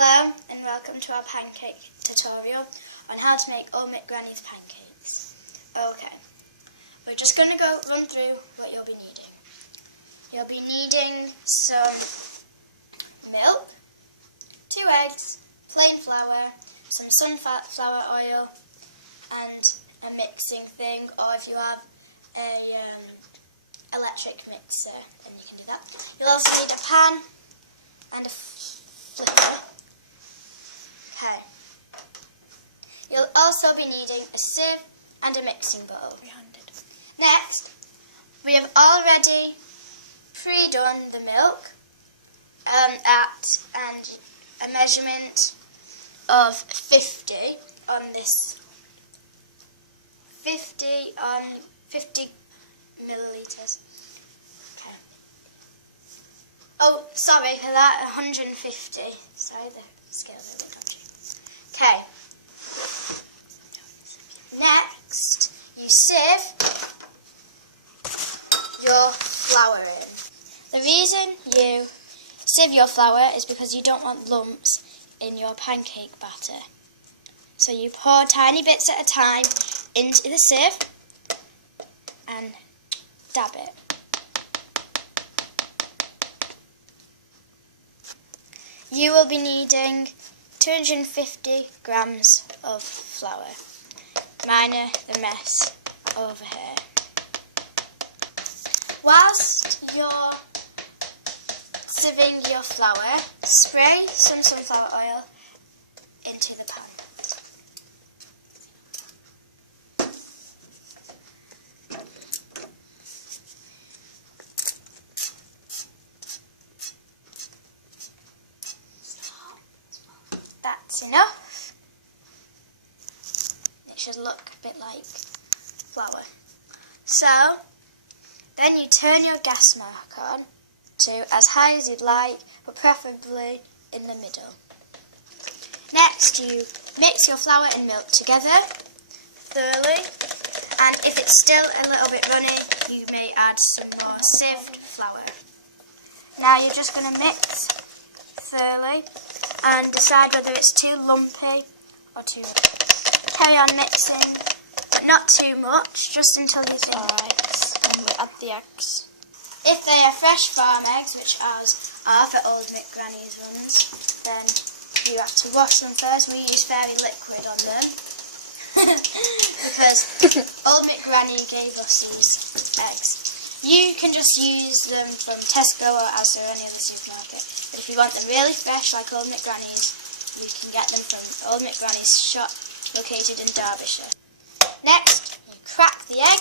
Hello and welcome to our pancake tutorial on how to make Old Mick Granny's pancakes. Okay, we're just going to run through what you'll be needing. You'll be needing some milk, 2 eggs, plain flour, some sunflower oil and a mixing thing, or if you have a electric mixer then you can do that. You'll also need a pan and a flipper. Okay. You'll also be needing a sieve and a mixing bowl. Next, we have already pre-done the milk at a measurement of 50 on this 50 milliliters. Okay. Oh, sorry, that 150. Sorry, the scale's a bit dodgy. Okay. Next, you sieve your flour in. The reason you sieve your flour is because you don't want lumps in your pancake batter. So you pour tiny bits at a time into the sieve and dab it. You will be needing 250 grams of flour, minus the mess over here. Whilst you're sieving your flour, spray some sunflower oil into the pan. That's enough. It should look a bit like flour. So, then you turn your gas mark on to as high as you'd like, but preferably in the middle. Next, you mix your flour and milk together thoroughly, and if it's still a little bit runny, you may add some more sieved flour. Now you're just going to mix thoroughly and decide whether it's too lumpy or too light. Carry on mixing, but not too much, just until you think it's right. And we'll add the eggs. If they are fresh farm eggs, which ours are for Old Mick Granny's ones, then you have to wash them first. We use fairy liquid on them because Old Mick Granny gave us these eggs. You can just use them from Tesco or Asda or any other supermarket. But if you want them really fresh, like Old Mick Granny's, you can get them from Old Mick Granny's shop located in Derbyshire. Next, you crack the egg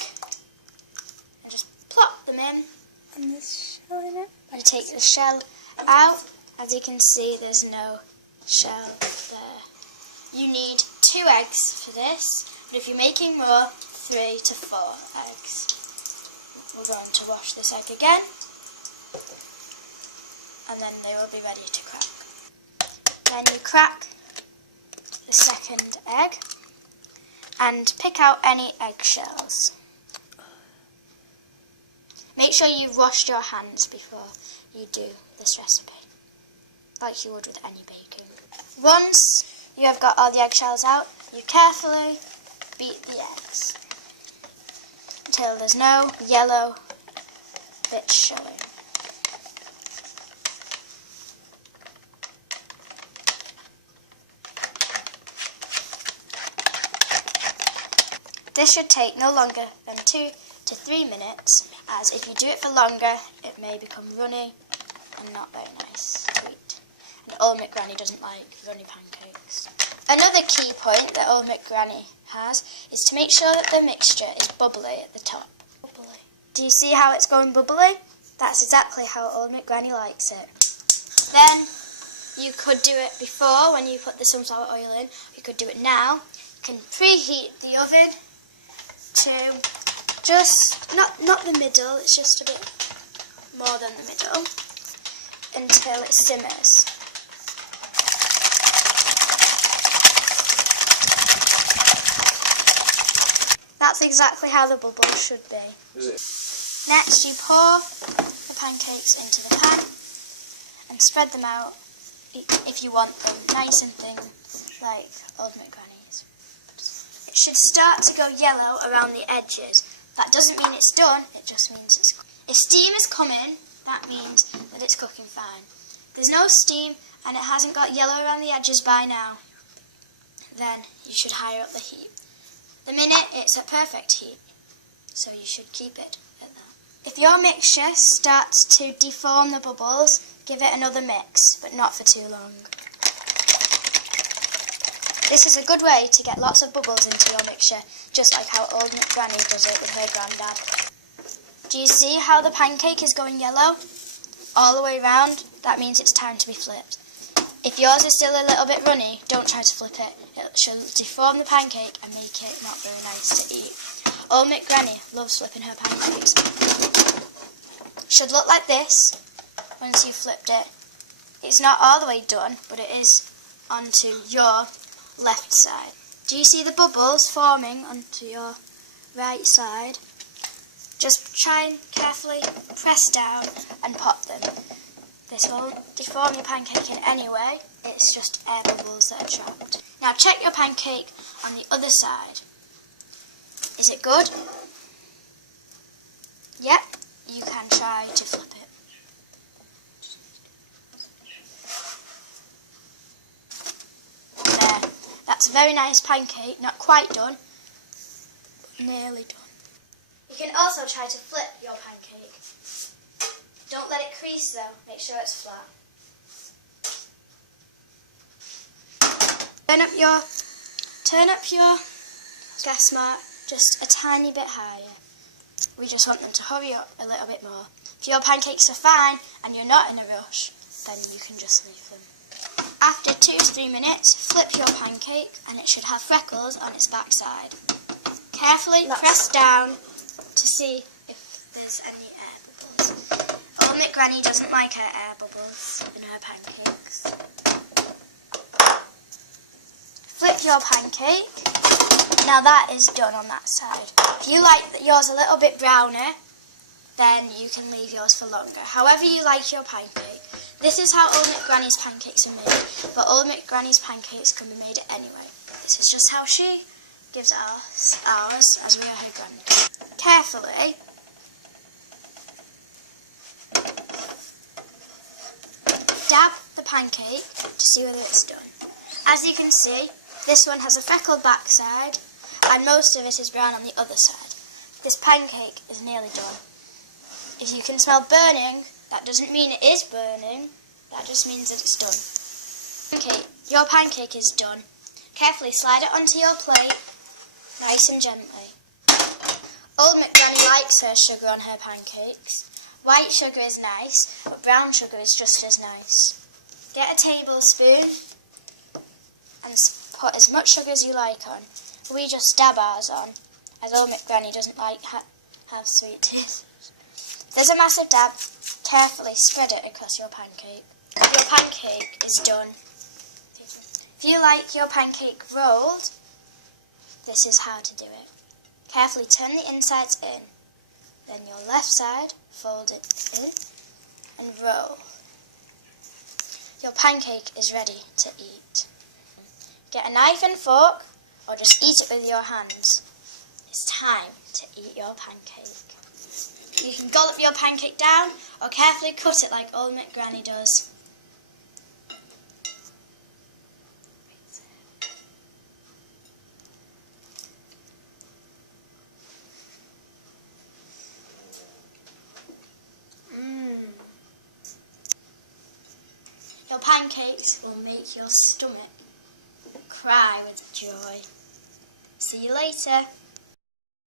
and just plop them in. And there's shell in it? And take the shell out. As you can see, there's no shell there. You need 2 eggs for this, but if you're making more, 3 to 4 eggs. We're going to wash this egg again, and then they will be ready to crack. Then you crack the second egg and pick out any eggshells. Make sure you've washed your hands before you do this recipe, like you would with any baking. Once you have got all the eggshells out, you carefully beat the eggs until there's no yellow bits showing. This should take no longer than 2 to 3 minutes, as if you do it for longer, it may become runny and not very nice to eat. And Old Mick Granny doesn't like runny pancakes. Another key point that Old Mick Granny has is to make sure that the mixture is bubbly at the top. Bubbly. Do you see how it's going bubbly? That's exactly how Old Mick Granny likes it. Then you could do it before when you put the sunflower oil in. You could do it now. You can preheat the oven to just, not the middle, it's just a bit more than the middle, until it simmers. That's exactly how the bubbles should be. Is it? Next you pour the pancakes into the pan and spread them out if you want them nice and thin, like Old McGranny's. It should start to go yellow around the edges. That doesn't mean it's done, it just means it's cooked. If steam is coming, that means that it's cooking fine. If there's no steam and it hasn't got yellow around the edges by now, then you should higher up the heat. The minute it's at perfect heat, so you should keep it at that. If your mixture starts to deform the bubbles, give it another mix, but not for too long. This is a good way to get lots of bubbles into your mixture, just like how Old Granny does it with her granddad. Do you see how the pancake is going yellow? All the way around, that means it's time to be flipped. If yours is still a little bit runny, don't try to flip it. It should deform the pancake and make it not very nice to eat. Old McGranny loves flipping her pancakes. Should look like this once you've flipped it. It's not all the way done, but it is onto your left side. Do you see the bubbles forming onto your right side? Just try and carefully press down and pop them. This won't deform your pancake in any way, it's just air bubbles that are trapped. Now check your pancake on the other side. Is it good? Yep, you can try to flip it. There, that's a very nice pancake, not quite done, but nearly done. You can also try to flip your pancake. Don't let it crease though, make sure it's flat. Turn up your gas mark just a tiny bit higher. We just want them to hurry up a little bit more. If your pancakes are fine and you're not in a rush, then you can just leave them. After 2 to 3 minutes, flip your pancake and it should have freckles on its backside. Carefully press down to see if there's any air bubbles. Old McGranny doesn't like her air bubbles in her pancakes. Flip your pancake. Now that is done on that side. If you like yours a little bit browner, then you can leave yours for longer. However you like your pancake. This is how Old McGranny's pancakes are made, but Old McGranny's pancakes can be made anyway. This is just how she gives us ours, as we are her granddad. Carefully dab the pancake to see whether it's done. As you can see, this one has a freckled backside and most of it is brown on the other side. This pancake is nearly done. If you can smell burning, that doesn't mean it is burning, that just means that it's done. Okay, your pancake is done. Carefully slide it onto your plate, nice and gently. Old McGranny likes her sugar on her pancakes. White sugar is nice, but brown sugar is just as nice. Get a tablespoon and put as much sugar as you like on. We just dab ours on, as Old McGranny doesn't like have sweet teeth. If there's a massive dab, carefully spread it across your pancake. Your pancake is done. If you like your pancake rolled, this is how to do it. Carefully turn the insides in, then your left side, fold it in and roll. Your pancake is ready to eat. Get a knife and fork or just eat it with your hands. It's time to eat your pancake. You can gulp your pancake down or carefully cut it like Old McGranny does. Your pancakes will make your stomach cry with joy. See you later.